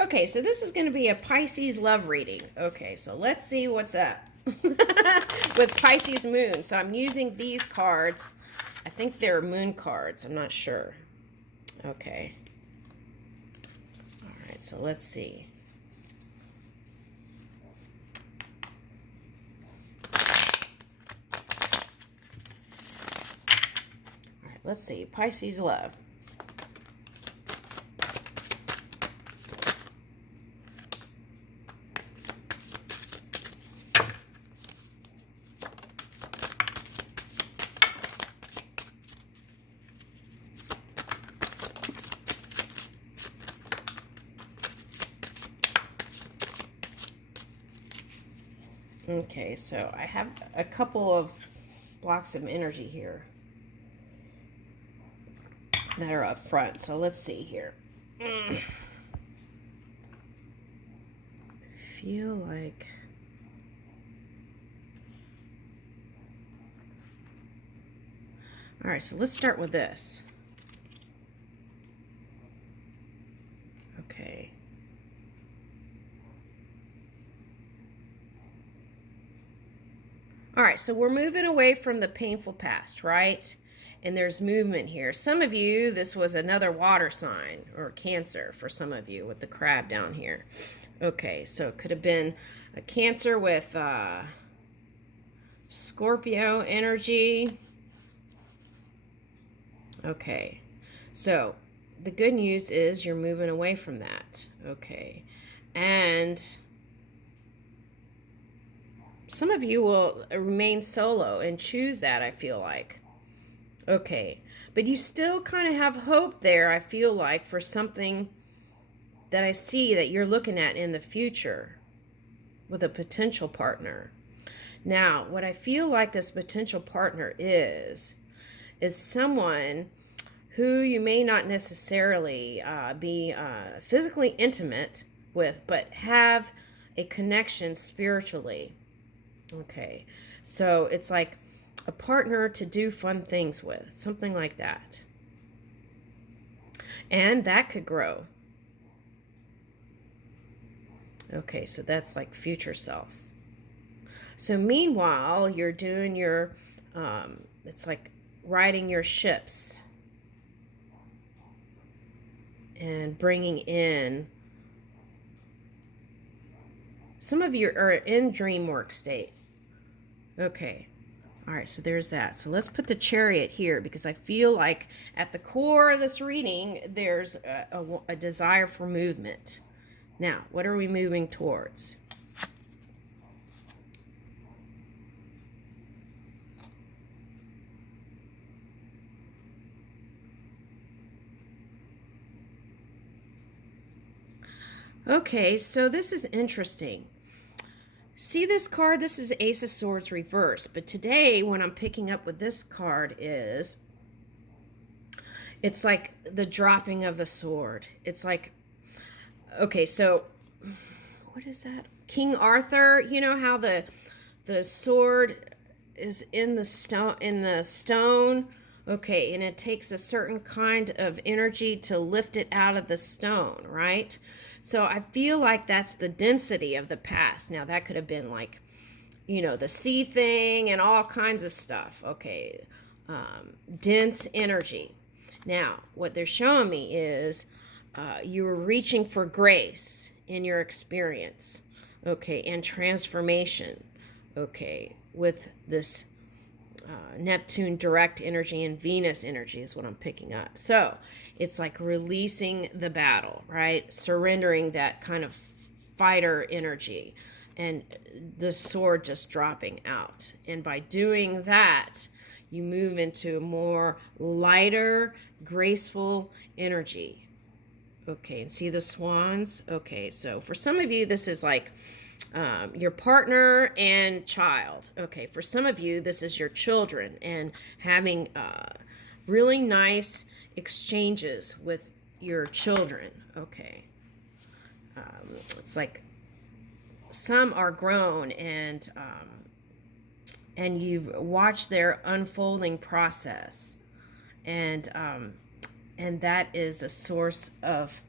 Okay, so this is going to be a Pisces love reading. Okay, so let's see what's up with Pisces moon. So I'm using these cards. I think they're moon cards. I'm not sure. Okay. All right, so let's see. All right, let's see. Pisces love. Okay, so I have a couple of blocks of energy here that are up front. So let's see here. Feel like all right, so let's start with this. Okay. All right, so we're moving away from the painful past, right? And there's movement here. Some of you, this was another water sign or Cancer for some of you with the crab down here. Okay, so it could have been a Cancer with Scorpio energy. Okay, so the good news is you're moving away from that. Okay, and some of you will remain solo and choose that, I feel like. Okay, but you still kind of have hope there, I feel like, for something that I see that you're looking at in the future with a potential partner. Now, what I feel like this potential partner is someone who you may not necessarily be physically intimate with, but have a connection spiritually. Okay, so it's like a partner to do fun things with, something like that. And that could grow. Okay, so that's like future self. So meanwhile, you're doing your, it's like riding your ships and bringing in, some of you are in dream work state. Okay. All right, so there's that. So let's put the Chariot here because I feel like at the core of this reading, there's a desire for movement. Now, what are we moving towards? Okay, so this is interesting. See this card? This is Ace of Swords reverse. But today, when I'm picking up with this card is, it's like the dropping of the sword. It's like, okay, so what is that? King Arthur, you know how the sword is in the stone. Okay, and it takes a certain kind of energy to lift it out of the stone, right? So I feel like that's the density of the past. Now that could have been like, you know, the sea thing and all kinds of stuff. Okay, dense energy. Now what they're showing me is you were reaching for grace in your experience. Okay, and transformation. Okay, with this Neptune direct energy and Venus energy is what I'm picking up. So it's like releasing the battle, right? Surrendering that kind of fighter energy and the sword just dropping out. And by doing that, you move into a more lighter, graceful energy. Okay, and see the swans? Okay, so for some of you, this is like your partner and child. Okay, for some of you, this is your children and having really nice exchanges with your children. Okay, it's like some are grown and you've watched their unfolding process, and that is a source of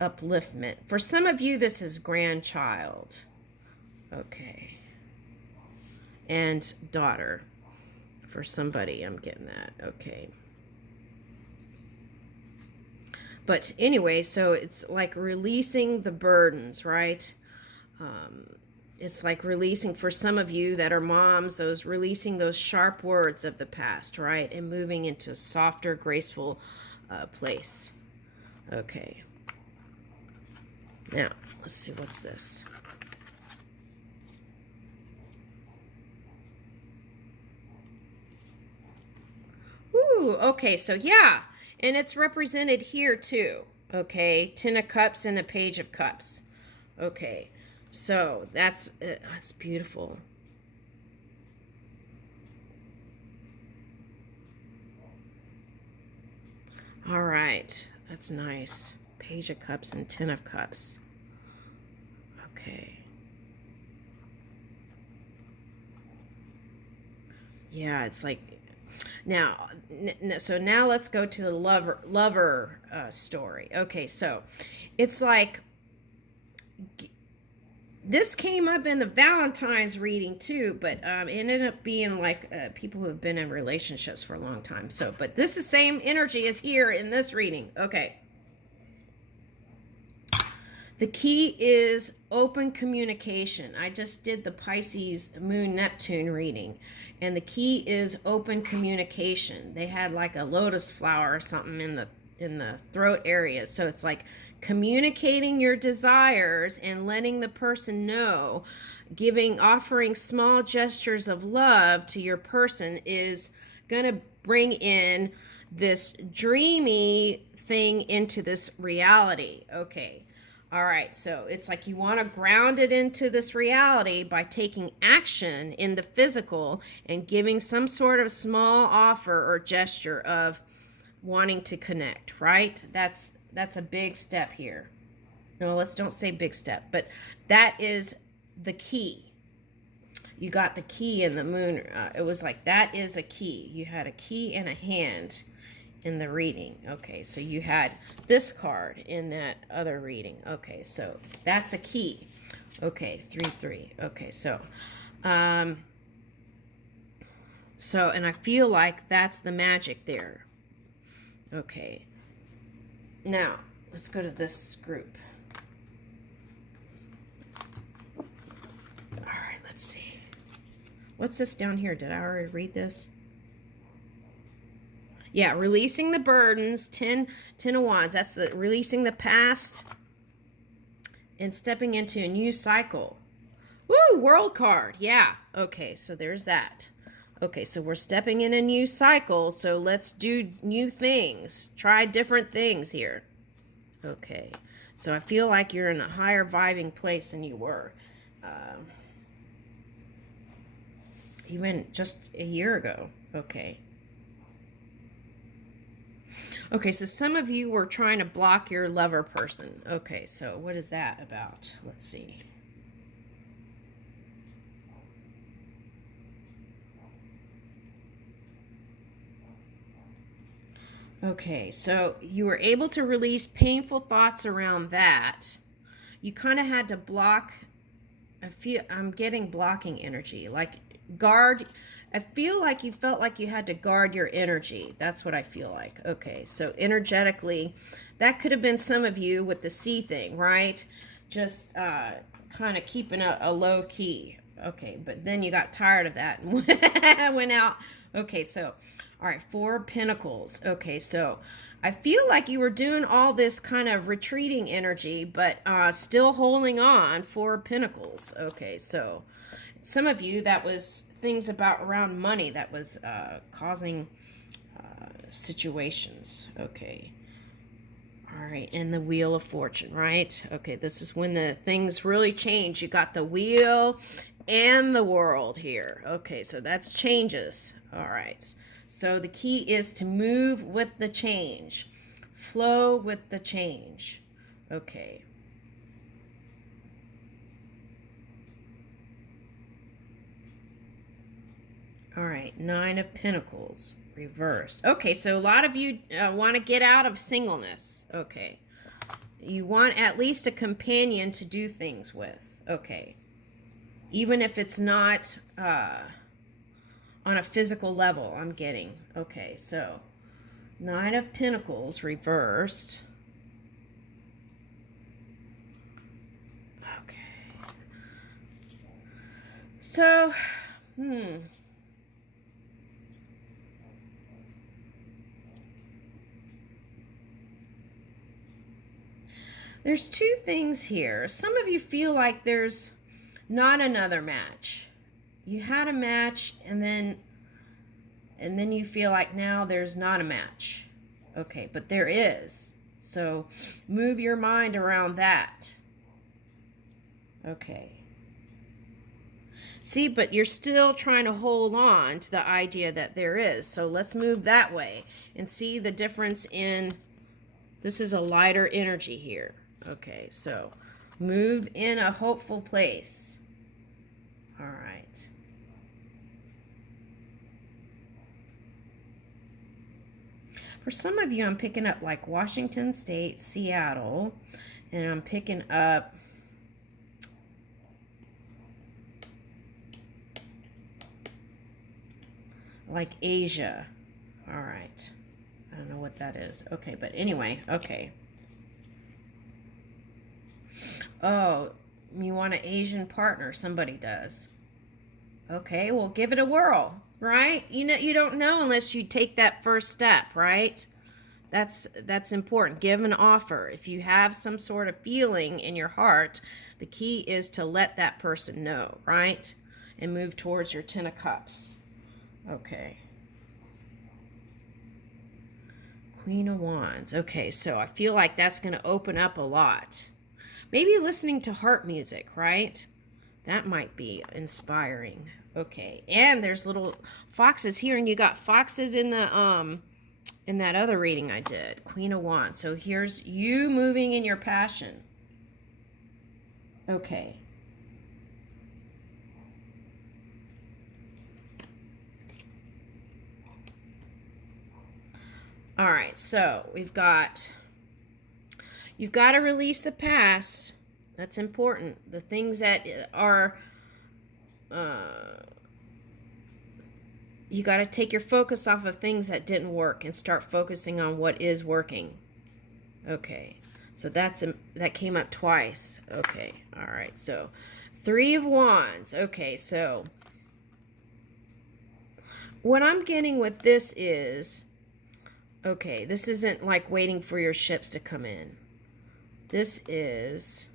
upliftment. For some of you, this is grandchild. Okay. And daughter. For somebody, I'm getting that. Okay. But anyway, so it's like releasing the burdens, right? It's like releasing, for some of you that are moms, releasing those sharp words of the past, right? And moving into a softer, graceful place. Okay. Now, let's see, what's this? Ooh, okay, so yeah. And it's represented here too. Okay, Ten of Cups and a Page of Cups. Okay, so that's beautiful. All right, that's nice. Page of Cups and Ten of Cups. Okay. Yeah, it's like now. So now let's go to the lover story. Okay, so it's like this came up in the Valentine's reading too, but ended up being like people who have been in relationships for a long time. So, but this is the same energy is here in this reading. Okay. The key is open communication. I just did the Pisces moon-Neptune reading, and the key is open communication. They had like a lotus flower or something in the throat area. So it's like communicating your desires and letting the person know, offering small gestures of love to your person is going to bring in this dreamy thing into this reality. Okay. All right, so it's like you want to ground it into this reality by taking action in the physical and giving some sort of small offer or gesture of wanting to connect, right? That's a big step here. No, don't say big step, but that is the key. You got the key in the moon. It was like that is a key. You had a key and a hand in the reading. Okay, so you had this card in that other reading. Okay, so that's a key. Okay, 3-3. Okay, so and I feel like that's the magic there. Okay, now let's go to this group. All right, let's see, what's this down here? Did I already read this? Yeah, releasing the burdens, 10 of Wands. That's the releasing the past and stepping into a new cycle. Woo, World card. Yeah. Okay, so there's that. Okay, so we're stepping in a new cycle, so let's do new things. Try different things here. Okay, so I feel like you're in a higher vibing place than you were even just a year ago. Okay. Okay, so some of you were trying to block your lover person. Okay, so what is that about? Let's see. Okay, so you were able to release painful thoughts around that. You kind of had to block. I'm getting blocking energy, like guard. I feel like you felt like you had to guard your energy. That's what I feel like. Okay, so energetically, that could have been some of you with the C thing, right? Just kind of keeping a low key. Okay, but then you got tired of that and went out. Okay, so, all right, 4 Pentacles. Okay, so I feel like you were doing all this kind of retreating energy, but still holding on. 4 Pentacles. Okay, so some of you, that was things around money that was causing situations. Okay. All right, and the Wheel of Fortune, right? Okay, this is when the things really change. You got the wheel and the world here. Okay, so that's changes. All right. So the key is to move with the change. Flow with the change. Okay. All right, 9 of Pentacles, reversed. Okay, so a lot of you want to get out of singleness. Okay. you want at least a companion to do things with. Okay. Even if it's not on a physical level, I'm getting. Okay, so Nine of Pentacles reversed. Okay. So, there's two things here. Some of you feel like there's not another match. You had a match and then you feel like now there's not a match. Okay, but there is. So move your mind around that. Okay. See, but you're still trying to hold on to the idea that there is. So let's move that way and see the difference in, this is a lighter energy here. Okay, so move in a hopeful place. All right. For some of you, I'm picking up like Washington State, Seattle, and I'm picking up like Asia. All right. I don't know what that is. Okay, but anyway, okay. Oh, you want an Asian partner? Somebody does. Okay, well, give it a whirl, right? You don't know unless you take that first step, right? That's important. Give an offer. If you have some sort of feeling in your heart, the key is to let that person know, right? And move towards your Ten of Cups. Okay. Queen of Wands. Okay, so I feel like that's going to open up a lot. Maybe listening to harp music, right? That might be inspiring. Okay, and there's little foxes here, and you got foxes in the in that other reading I did. Queen of Wands. So here's you moving in your passion. Okay. All right, so you've got to release the past. That's important. The things that are, you got to take your focus off of things that didn't work and start focusing on what is working. Okay, so that came up twice. Okay, all right, so Three of Wands. Okay, so what I'm getting with this is, okay, this isn't like waiting for your ships to come in. This is,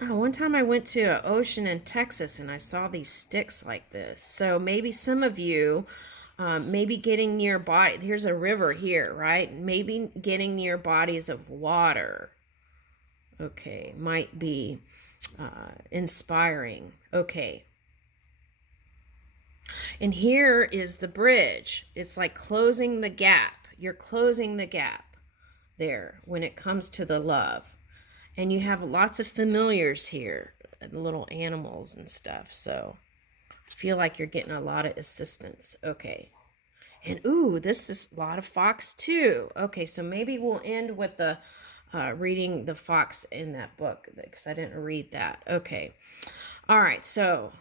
oh, one time I went to an ocean in Texas and I saw these sticks like this. So maybe some of you, maybe getting near body, here's a river here, right? Maybe getting near bodies of water. Okay, might be inspiring. Okay. And here is the bridge. It's like closing the gap. You're closing the gap there when it comes to the love. And you have lots of familiars here, and little animals and stuff. So I feel like you're getting a lot of assistance. Okay. And ooh, this is a lot of fox too. Okay, so maybe we'll end with the reading the fox in that book because I didn't read that. Okay. All right, so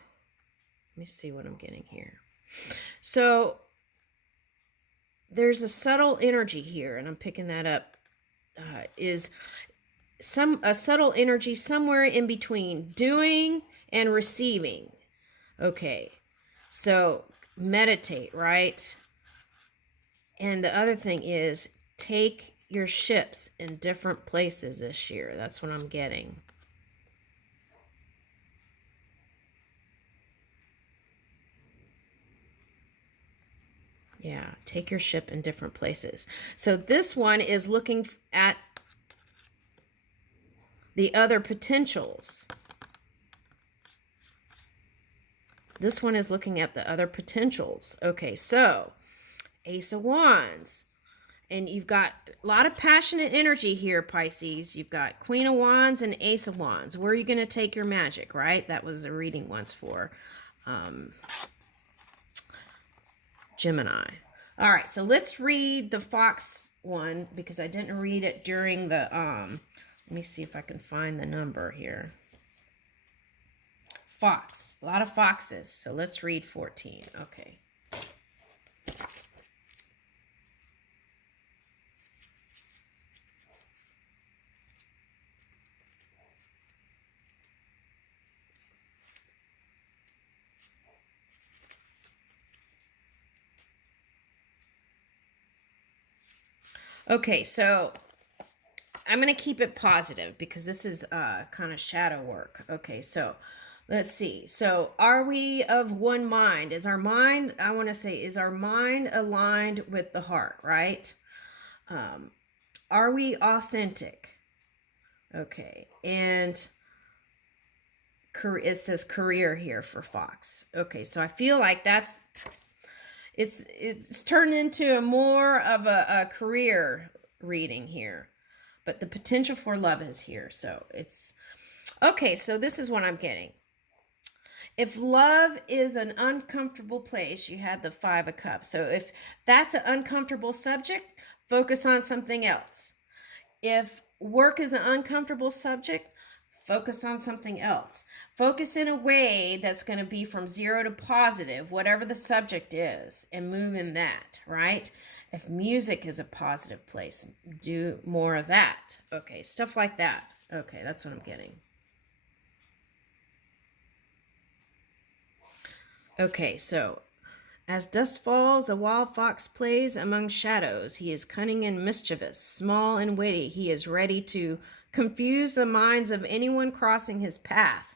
let me see what I'm getting here. So there's a subtle energy here, and I'm picking that up. Is a subtle energy somewhere in between doing and receiving. Okay, so meditate, right? And the other thing is take your ships in different places this year. That's what I'm getting. Yeah, take your ship in different places. So this one is looking at the other potentials. This one is looking at the other potentials. Okay, so Ace of Wands. And you've got a lot of passionate energy here, Pisces. You've got Queen of Wands and Ace of Wands. Where are you going to take your magic, right? That was a reading once for Gemini. All right, so let's read the fox one because I didn't read it during the, let me see if I can find the number here. Fox, a lot of foxes. So let's read 14. Okay. Okay, so I'm going to keep it positive because this is kind of shadow work. Okay, so let's see. So are we of one mind? Is our mind, I want to say, is our mind aligned with the heart, right? Are we authentic? Okay, and it says career here for Fox. Okay, so I feel like it's turned into more of a career reading here, but the potential for love is here. So it's okay. So this is what I'm getting. If love is an uncomfortable place, you had the 5 of Cups. So if that's an uncomfortable subject, focus on something else. If work is an uncomfortable subject, focus on something else. Focus in a way that's going to be from 0 to positive, whatever the subject is, and move in that, right? If music is a positive place, do more of that. Okay, stuff like that. Okay, that's what I'm getting. Okay, so as dusk falls, a wild fox plays among shadows. He is cunning and mischievous, small and witty. He is ready to confuse the minds of anyone crossing his path.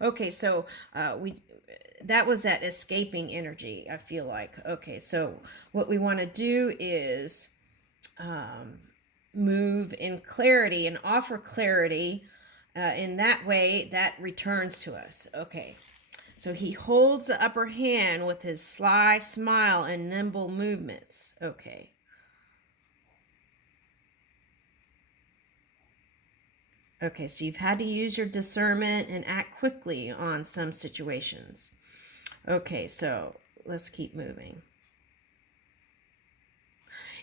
Okay, so that was that escaping energy, I feel like. Okay, so what we want to do is move in clarity and offer clarity. In that way, that returns to us. Okay. So he holds the upper hand with his sly smile and nimble movements. Okay. Okay, so you've had to use your discernment and act quickly on some situations. Okay, so let's keep moving.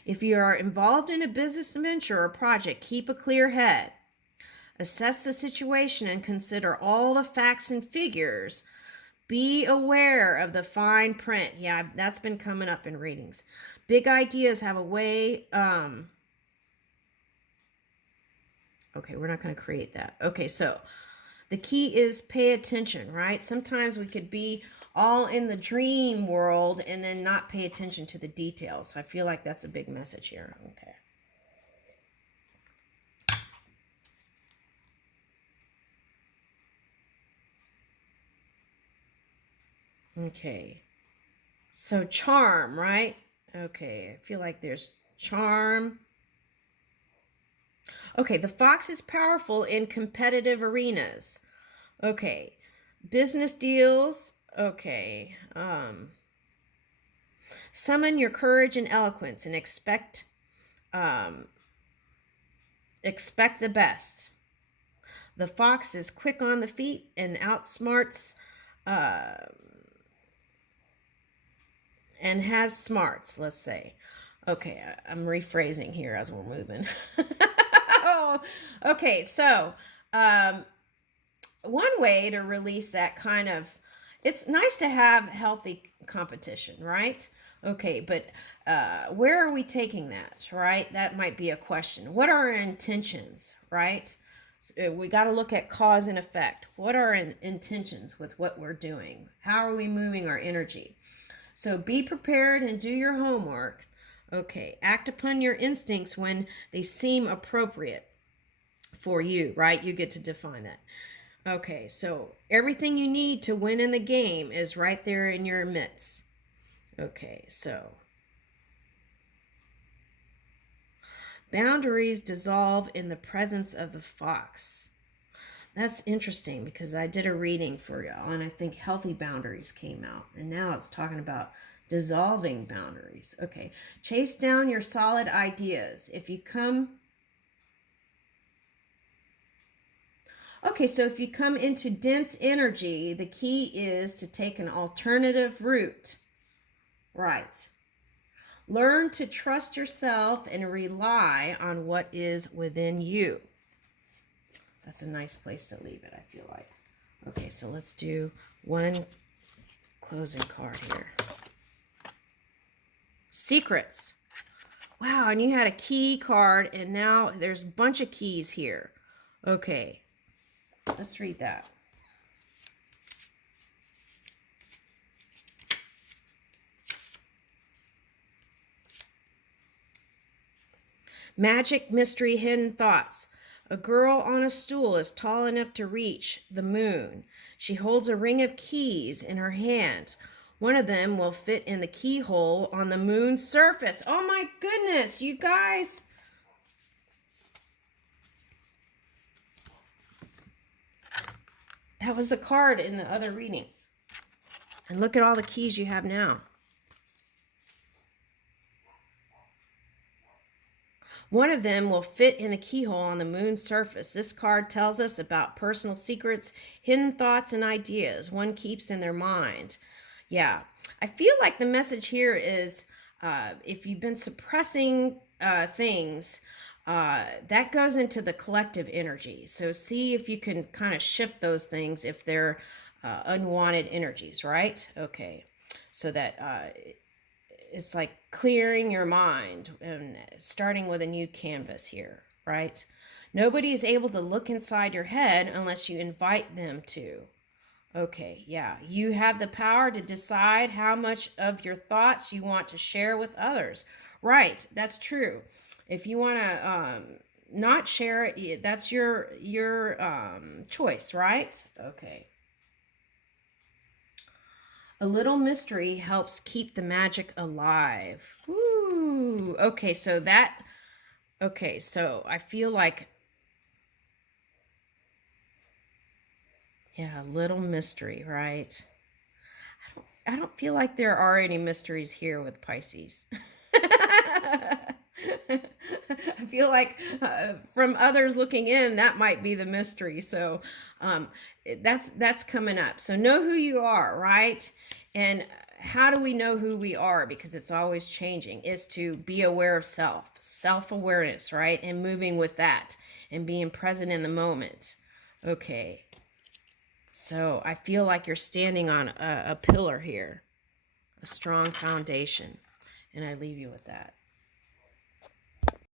If you are involved in a business venture or project, keep a clear head. Assess the situation and consider all the facts and figures. Be aware of the fine print. Yeah, that's been coming up in readings. Big ideas have a way. Okay, we're not going to create that. Okay, so the key is pay attention, right? Sometimes we could be all in the dream world and then not pay attention to the details. I feel like that's a big message here. Okay. Okay. So charm, right? Okay, I feel like there's charm. Okay, the fox is powerful in competitive arenas. Okay, business deals. Okay, summon your courage and eloquence and expect the best. The fox is quick on the feet and outsmarts and has smarts, let's say. Okay, I'm rephrasing here as we're moving. Oh, okay, so one way to release that kind of, it's nice to have healthy competition, right? Okay, but where are we taking that, right? That might be a question. What are our intentions, right? We got to look at cause and effect. What are our intentions with what we're doing? How are we moving our energy? So be prepared and do your homework. Okay, act upon your instincts when they seem appropriate for you, right? You get to define that. Okay, so everything you need to win in the game is right there in your midst. Okay, so boundaries dissolve in the presence of the fox. That's interesting because I did a reading for y'all and I think healthy boundaries came out. And now it's talking about dissolving boundaries. Okay. Chase down your solid ideas. If you come into dense energy, the key is to take an alternative route. Right. Learn to trust yourself and rely on what is within you. That's a nice place to leave it, I feel like. Okay, so let's do one closing card here. Secrets. Wow, and you had a key card, and now there's a bunch of keys here. Okay, let's read that. Magic, mystery, hidden thoughts. A girl on a stool is tall enough to reach the moon. She holds a ring of keys in her hand. One of them will fit in the keyhole on the moon's surface. Oh my goodness, you guys. That was the card in the other reading. And look at all the keys you have now. One of them will fit in the keyhole on the moon's surface. This card tells us about personal secrets, hidden thoughts, and ideas one keeps in their mind. Yeah, I feel like the message here is if you've been suppressing things, that goes into the collective energy. So see if you can kind of shift those things if they're unwanted energies, right? Okay, so that it's like clearing your mind and starting with a new canvas here, right? Nobody is able to look inside your head unless you invite them to. Okay, yeah. You have the power to decide how much of your thoughts you want to share with others. Right, that's true. If you want to not share it, that's your choice, right? Okay. A little mystery helps keep the magic alive. Ooh. Okay, so I feel like, yeah, a little mystery, right? I don't feel like there are any mysteries here with Pisces. I feel like from others looking in, that might be the mystery. So that's coming up. So know who you are, right? And how do we know who we are? Because it's always changing. Is to be aware of self-awareness, right? And moving with that and being present in the moment. Okay. So I feel like you're standing on a pillar here, a strong foundation. And I leave you with that.